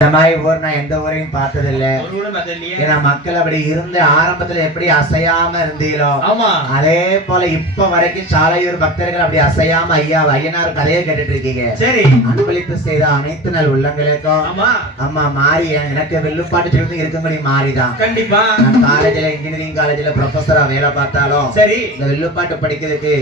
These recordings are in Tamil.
இந்த மாதிரி ஊர் நான் எந்த ஊரையும் பார்த்தது இல்ல. ஏன்னா மக்கள் அப்படி இருந்து ஆரம்பத்துல எப்படி அசையாம இருந்தீங்களோ அதே போல இப்ப வரைக்கும் சாலையூர் பக்தர்கள் அப்படி அசையாம ஐயனார் கதையை கேட்டுட்டு இருக்கீங்க. சரி, அன்பளிப்பு செய்த அனைத்து நாள் உள்ளங்களுக்கும் ஆமா மாறி எனக்கு வெள்ளுப்பாட்டு சொல்லி இருக்கக்கூடிய மாறிதான். கண்டிப்பா நான் காலேஜ்ல இன்ஜினியரிங் காலேஜ்ல ப்ரொஃபஸரா வேலை பார்த்தாலும் சரி, இந்த வெள்ளுப்பாட்டு படிக்கிறதுக்கு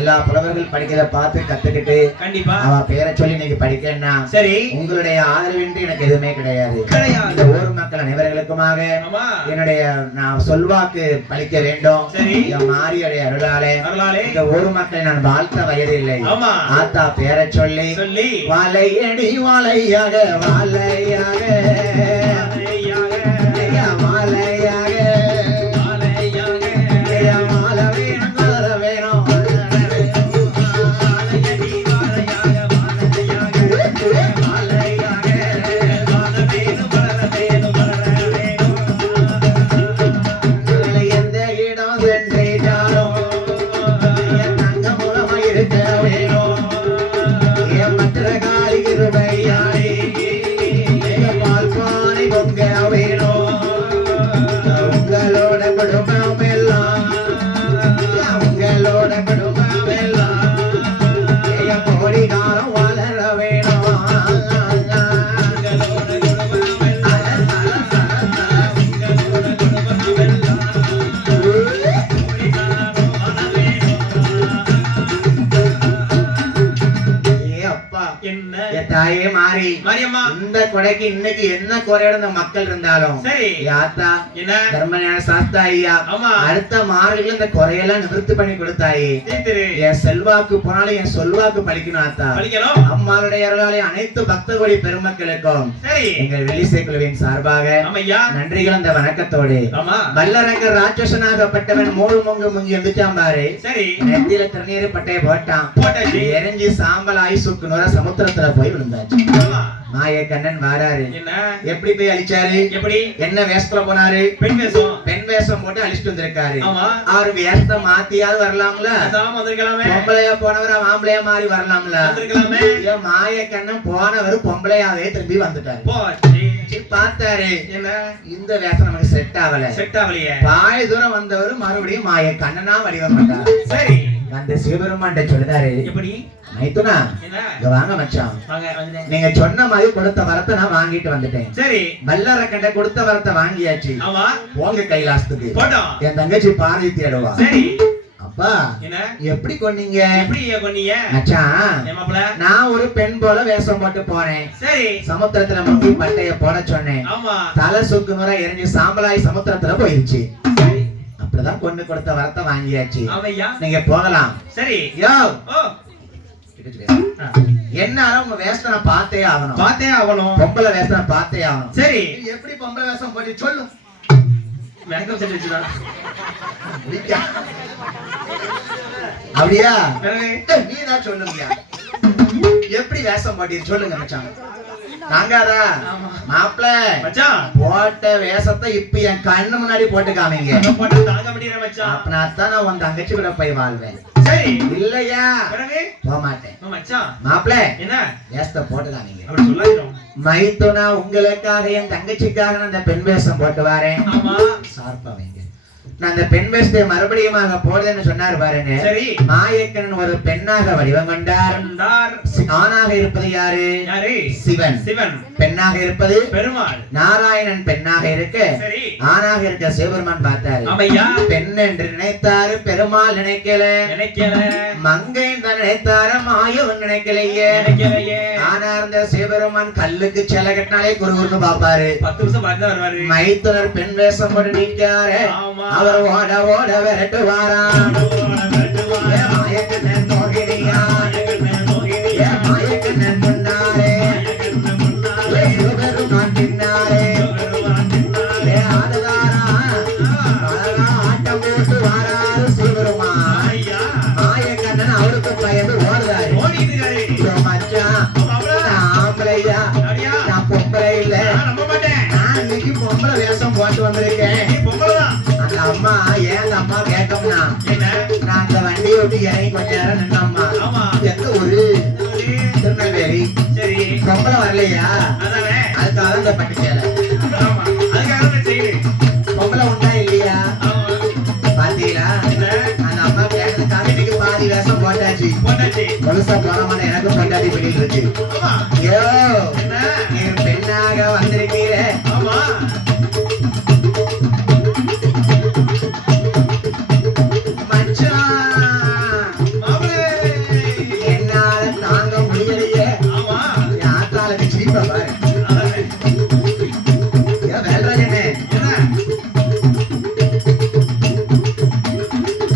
எல்லா புலவர்கள் படிக்கிறத பார்த்து கத்துக்கிட்டு கண்டிப்பா அவ பேரை சொல்லி நீங்க படிக்கணும்னா சரி, உங்களுடைய ஆதரவின்றி எனக்கு எதுவுமே கிடையாது. இந்த ஊர் மக்கள் அனைவர்களுக்குமாக என்னுடைய நான் சொல்வாக்கு பழிக்க வேண்டும். மாரியுடைய அருளாலே இந்த ஊர் மக்களை நான் வாழ்த்த வயதில்லை. ஆத்தா பேரை சொல்லி வாழையடி வாழையாக வாழையாக இந்த கொடைக்கு இன்னைக்கு என்ன குறையோட மக்கள் இருந்தாலும் சாஸ்தா ஐயா அடுத்த மாறுகள் இந்த குறையெல்லாம் நிவர்த்தி பண்ணி கொடுத்தாயே. என் செல்வாக்கு போனாலும் என் சொல்வாக்கு பழிக்கணும் ஆத்தா. அம்மாளுடைய அருளாலே அனைத்து பக்த கோடி பெருமக்களுக்கும் எங்கள் வெளிசை குழுவின் சார்பாக நன்றிகள் அந்த வணக்கத்தோடு. வல்லரங்க ராட்சசனாகப்பட்டவன் மூணு முங்கு முங்கி வந்துட்டான் பாரு. நெத்தியில திருநீர் பட்டைய போட்டான், எரிஞ்சு சாம்பல் ஆயுசுக்கு நுர சமுத்திரத்துல போய் விழுந்தாச்சு. மாய கண்ணன் வாராரு. எப்படி போய் அழிச்சாரு? எப்படி என்ன வேஷத்துல போனாரு? பெண் வேஷம் போட்டு அழிச்சிட்டு வந்திருக்காரு. அவரு வேஷத்தை மாத்தியாவது வரலாம்ல, பொம்பளையா போனவர் ஆம்பளையா மாறி வரலாம்ல. மாய கண்ணன் போனவர் பொம்பளையாவே திரும்பி வந்துட்டாரு. பார்த்தாரு இந்த வேஷம் நமக்கு செட் ஆகலையே. பாய தூரம் வந்தவர் மறுபடியும் மாய கண்ணனா வடிவப்பட்டார். சரி, அந்த சிவபெருமான் சொல்லுதாரு, எப்படி மைத்துனா வாங்க மச்சான், நீங்க சொன்ன மாதிரி கொடுத்த வரத்தை நான் வாங்கிட்டு வந்துட்டேன். சரி, வல்லர கண்ட கொடுத்த வரத்தை வாங்கியாச்சு. போங்க கைலாசத்துக்கு, என் தங்கச்சி பார்வதி தேடுவா. சரி அப்பா, எப்படி கொன்னீங்க? மச்சான், நான் ஒரு பெண் போல வேஷம் போட்டு போனேன். சரி, சமுத்திரத்துல முக்கி பட்டைய போட சொன்னேன். தலை சுக்கு முறை எரிஞ்சு சாம்பலாய் சமுத்திரத்துல போயிருச்சு. அப்படிதான் கொண்டு கொடுத்த வரத்தை வாங்கியாச்சு, நீங்க போகலாம். சரி, என்ன உங்க வேஷத்தை பார்த்தே ஆகணும். பொம்பளை வேஷம் பார்த்தே ஆகணும். சரி, எப்படி பொம்பளை வேஷம் போட்டு சொல்லு. அப்படியா? நீதான் சொல்லுங்க, எப்படி வேஷம் போட்டி சொல்லுங்க மச்சான். நாங்காதா மாப்பிள போட்ட வேஷத்தை இப்ப என் கண்ணு முன்னாடி போட்டு காமிங்க. அப்படின்னாத்தான் நான் உன் தங்கச்சி கூட போய் வாழ்வேன். சரி, இல்லையா போக மாட்டேன். மாப்பிள வேஷத்தை போட்டு காமிங்க. மைத்துனா உங்களுக்காக என் தங்கச்சிக்காக அந்த பெண் வேஷம் போட்டு வரேன். சார்பா வைங்க. நான் அந்த பெண் வேஷத்தை மறுபடியும் போடுதுன்னு சொன்னார் பாருங்க. சரி, மாயக்கண்ணன் ஒரு பெண்ணாக வடிவம் கொண்டார். ஆணாக இருப்பது யாரு? சிவன். பெண்ணாக இருப்பது பெருமாள். நாராயணன் பெண்ணாக இருக்க, ஆணாக இருக்க சிவபெருமான் பார்த்தாரு. பெண் என்று நினைத்தாரு, பெருமாள் நினைக்கல. மங்கை தான் நினைத்தாரு, மாயவன் நினைக்கலையே. ஆனா இருந்த சிவபெருமான் கல்லுக்கு செல கட்டினாலே குறுகுறுன்னு பாப்பாரு. 10 நிமிஷம் மைத்துனர் பெண் வேஷம் போட்டு நிற்காரு. அவர் ஓட ஓட விரட்டு வாரான். மாயக்கண்ணன் தோகிடியா, மாயக்கண்ணன் முன்னாரே சிவபெருமான் பின்னாரே ஆடுதாரா. ஆட்டம் போட்டு வாராரு சிவபெருமான். மாயக்கண்ணன் அவருக்கு பயந்து ஓடுறாரு. மச்சான், ஆம்பளையா நான் பொம்பளை இல்ல, நான் இன்னைக்கு பொம்பளை வேஷம் போட்டு வந்திருக்கேன். அந்த அம்மா ஏன் அம்மா கேட்டோம்னா, நான் அந்த வண்டியை விட்டு இறங்கி கொஞ்ச நேரம் நின்னம்மா. எந்த ஊரு? திருநெல்வேலி. சரி, பொம்பளை வரலையா? அதுக்காக இந்த பட்டு சேலை. ஆமா அதுக்காக தான் செய்யுது. பொம்பளை உண்டா இல்லையா? ஆமா பாத்தீங்களா? அந்த அம்மா கேட்டதுக்காக இன்னைக்கு பாதி வேஷம் போட்டாச்சு. போட்டாச்சு. முழுசா போனமான எனக்கு பொண்டாட்டி பிடிக்க இருக்கு. ஆமா ஐயோ என்ன? நீ பெண்ணாக வந்திருக்கீர. ஆமா மச்சான் மாப்பிளே. என்னால தாங்க முடியலையே. ஆமா என் ஆத்தாளுக்கு சிரிப்பா பாரு. அதானே. ஏன் வேல்ராஜனே என்ன?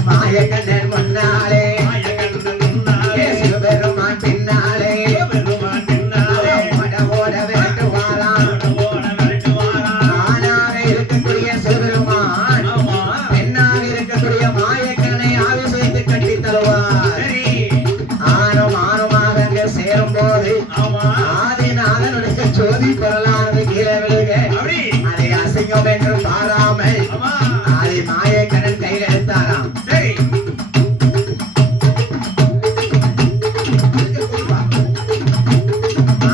மாயக்கண்ணன் முன்னாலே மாயக்கண்ணன் முன்னாலே, சிவபெருமான் பின்னாலே பெருமான் பின்னாலே, ஓட ஓட விரட்டுவாராம். ஓட விரட்டுவாராம். ஆணாக இருக்கக்கூடிய சிவபெருமான் ஆமா பெண்ணாக இருக்கக்கூடிய மாயக்கண்ணனை ஆவி செய்து கட்டி தருவார். சரி. ஆணும் ஆணுமாக அங்க சேரும் போது ஆமா ஆதிநாதனுடைய ஜோதி பொருளானது கீழே விழுக அப்படி. அதை அசிங்கம் என்று பாராமல் ஆமா அதை மாயக்கண்ணன் கையில் எடுத்தாராம். சரி.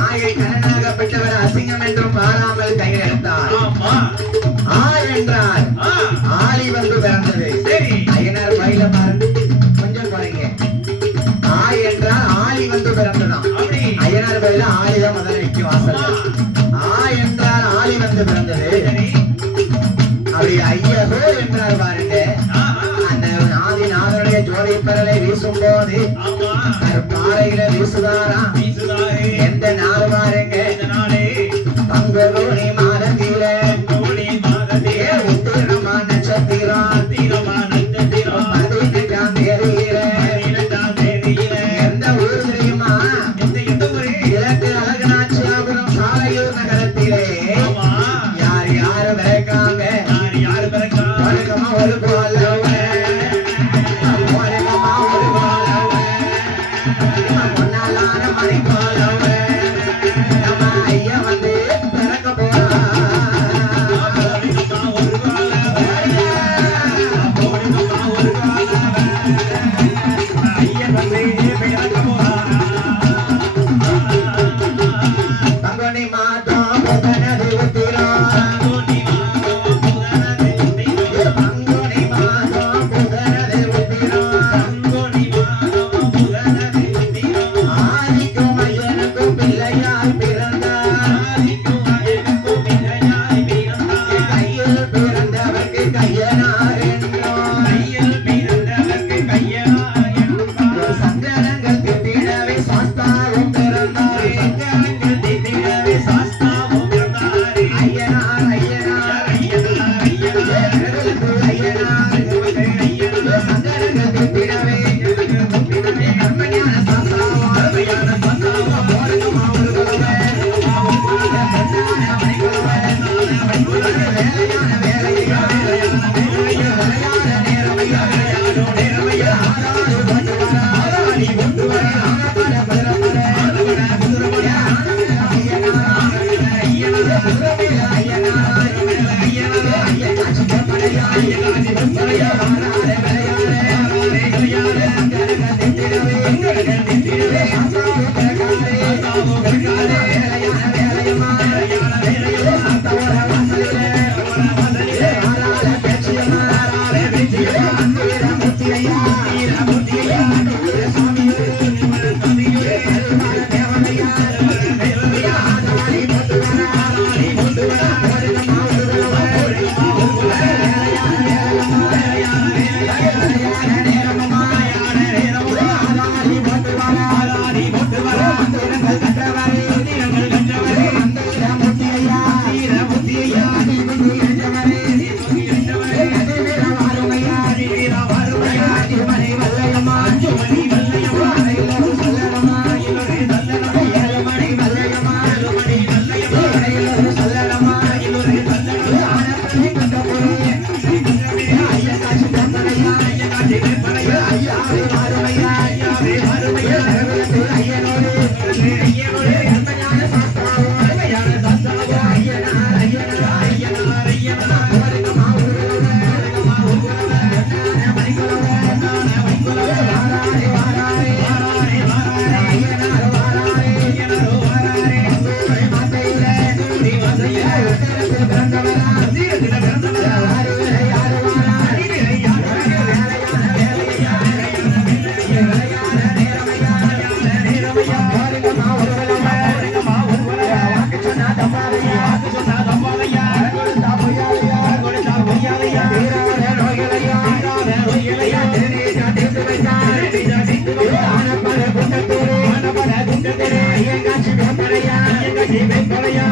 மாயக்கண்ணனாகப்பட்டவர் அசிங்கம் என்றும் பாராமல் கையில் எடுத்தார். ஆமா ஆ என்றார். ஆ ஆளி வந்து பிறந்தது. சரி. ஐயனார் பயில பாருங்க கொஞ்சம் குறைங்க. ஆ என்றால் ஆளி வந்து பிறந்ததாம். அப்படி. ஐயனார் பயில ஆளிதான் முதல்ல நிற்கும் வாசல்ல. ஆ என்றால் ஆளி வந்து பிறந்தது. சரி. அப்படி ஐயகோ என்றார் பாருங்க. அந்த ஆதிநாதனுடைய ஜோதி பரலை வீசும் போது ஆமா பாறையில வீசுதாராம். வீசுதாரே. எந்த நாள் பாருங்க இந்த நாளே பங்குனி மாதத்தில கோடி மாதத்திலே உத்திரமா நட்சத்திரம் தீரமான நட்சத்திரம் 18ஆம் தேதியில 12ஆம் தேதியிலே. எந்த ஊர் தெரியுமா? எந்த ஊரு? கிழக்கு அழகநாச்சியாபுரம் சாலையூர் நகரத்திலே ஆமா யார் யாரு விளக்காங்க யாரு பிறக்கா? உலகமா ஒரு போலவ உலகமா ஒரு போலவ பொன்னாலான மணி போலவ நம்ம ஐயா வந்து பிறக்க போறா. கோடிக்கமா ஒரு காலவ, கோடிக்கமா ஒரு காலவ, ஐயன் வந்து பிறக்க போறாரா. பங்குனி மாதம் புதனது உத்திரம். கோடி மாதம் புதனது உத்திரம். பங்குனி மாதம் புதனது உத்திரம். கோடி மாதம் புதனது உத்திரம். ஆதிக்கும் ஐயனுக்கும் பிள்ளையாய் பிறந்தார். ஆதிக்கும் அழகுக்கும் பிள்ளையாய் பிறந்தார். கையில் பிறந்தவர்க்கு கையனார் என்றோம். கையில் பிறந்தவர்க்கு கையனார் என்பார். சங்கரங்கள் திட்டிடவே சாஸ்தாவும் பிறந்தார். சங்கரங்கள் திட்டிடவே சாஸ்தாவும் பிறந்தாரே.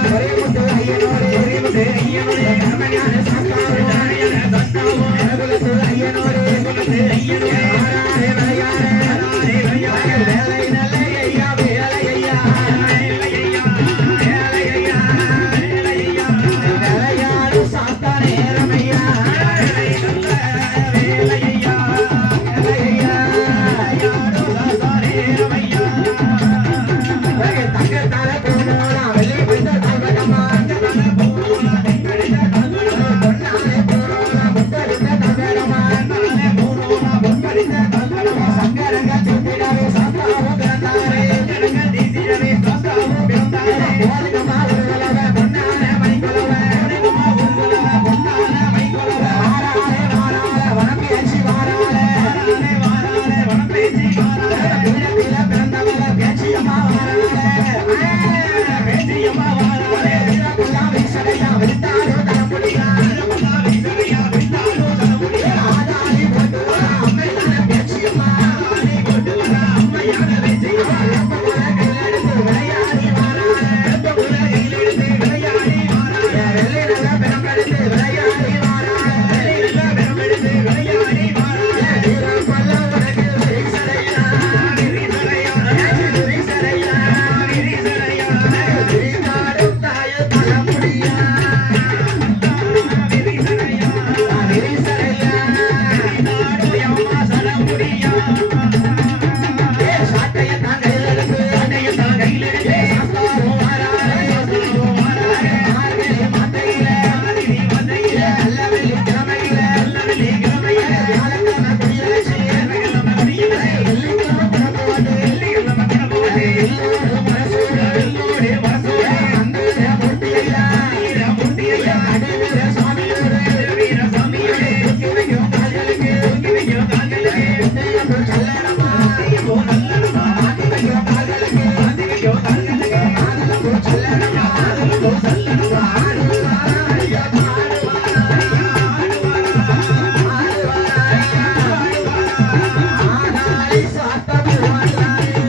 ஒரேமுத்து ஐயனோடு தர்மஞான சாஸ்தாவும் ரகுலத்து ஐயனோடு ஆராரே விளையாரே வேலை நல்ல ஐயா வேலையா வேலையாடு சாஸ்தா நேரமையா தங்கத்தால போனோனா வெளியே விழுந்த தங்கமா பொன்னாலே போனோனா முத்தரிந்த தங்கமா சங்கரங்க தூத்திடவே சாஸ்தாவும் பிறந்தாரே போதுகமா உருவலவ பொன்னான மைக்குலவ வாராளே வாராள வனப்பேச்சி வாராளே பீடத்தில பிறந்தவள பேச்சியம்மா வாராளே வீசடையா விழுந்தாரோ தரமுடியா ஆதாரி போட்டு வர அம்மையான பேச்சியம்மா கையிலெடுத்து விளையாடி வாராளே வெள்ளை நல்ல பெரும்பெடுத்து விளையாடி வாராளே வீரர் கொல்ல உனக்கு விரிசடையா விரிந்தாடும் தாய தரமுடியா சாட்டைய தான் கையிலெடுத்து சாஸ்தாவும் வாராளே மாத்தையில நல்ல வெள்ளிக்கிழமையில வியாழக்கிழமை குடியரசு வெள்ளிக்கிழமை பிறப்புவது எல்லோரும் மனசோடு அங்குல மூர்த்தியையா அடிவீர சாமியோடு தூக்கிவையும் கால்களுக்கு புத்தையப்போ சல்லடமா ஆதிவையும் கால்களுக்கு ஆதலப்போ சல்லடமா ஆடுவாரா ஆனாலை சாத்தது வாராளே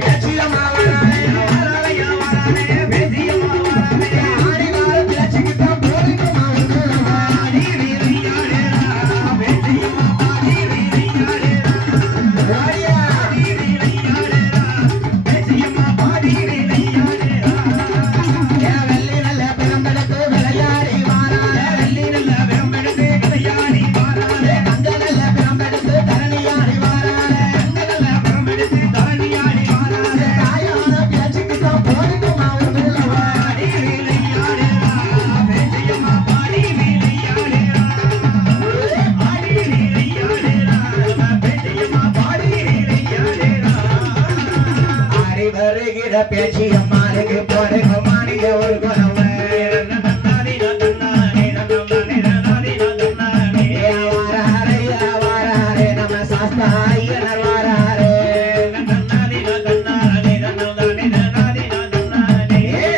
பேச்சியம்மா ஆடி வார பேச்சுக்கு தான் போடுங்கம்மா வாரியா ஏன் வெள்ளி நல்ல பெரும்பெடுத்து விளையாடி வாராளே தங்க நல்ல பெரும்பெடுத்து தரணியாடி வாராளே தாயான பேச்சுக்கு தான் போடுங்கம்மா ஆடி வருகிற பேச்சியம்மாருக்கு போடுங்க மாணிக்க ஒரு குணவை வாராரே நம்ம சாஸ்தா ஐயனர் வாராரே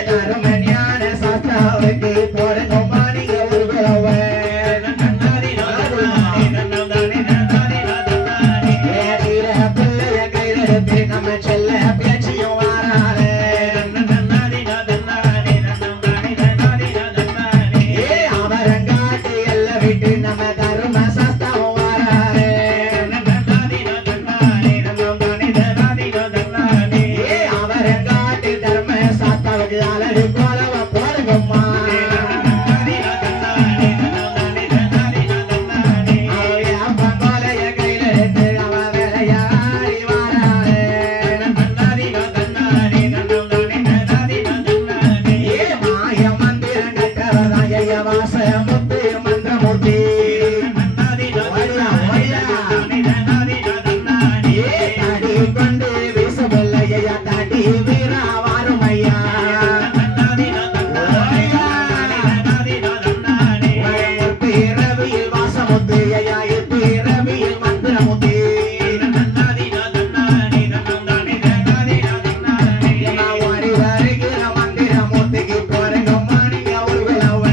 தர்மஞான சாஸ்தாவுக்கு போடுங்க மாணிக்க ஒரு குணவை பிள்ளைய கையிலெடுத்து நம்ம செல்ல பேச்சியும் வாராளே அவரங்காட்டு எல்லை விட்டு நம்ம தர்ம சாஸ்தாவும் வாராளே அவரங்காட்டு தர்ம சாஸ்தாவுக்கு அலடு கோலவ போடுங்கம்மா பங்கோலைய கையிலெடுத்து அவ விளையாடி வாராளே மாய மந்திரம் கட்டவதான் வாச முத்து மந்திரமூர்த்தி தாடி கொண்டு வீசவில்லையா தாடி வீரா வாருமையா ரவியில் வாசமுத்து ஐயா ரவியில் மந்திரமுத்தி வாரி வருகிற மந்திரமூர்த்திக்கு போறங்க மாணிக்க ஒரு விழாவை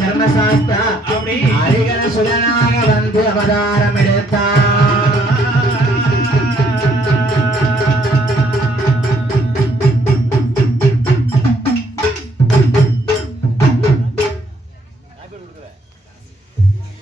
தர்மசாஸ்தா அப்படி ஹரிகர சுடனாக வந்து அவதாரம்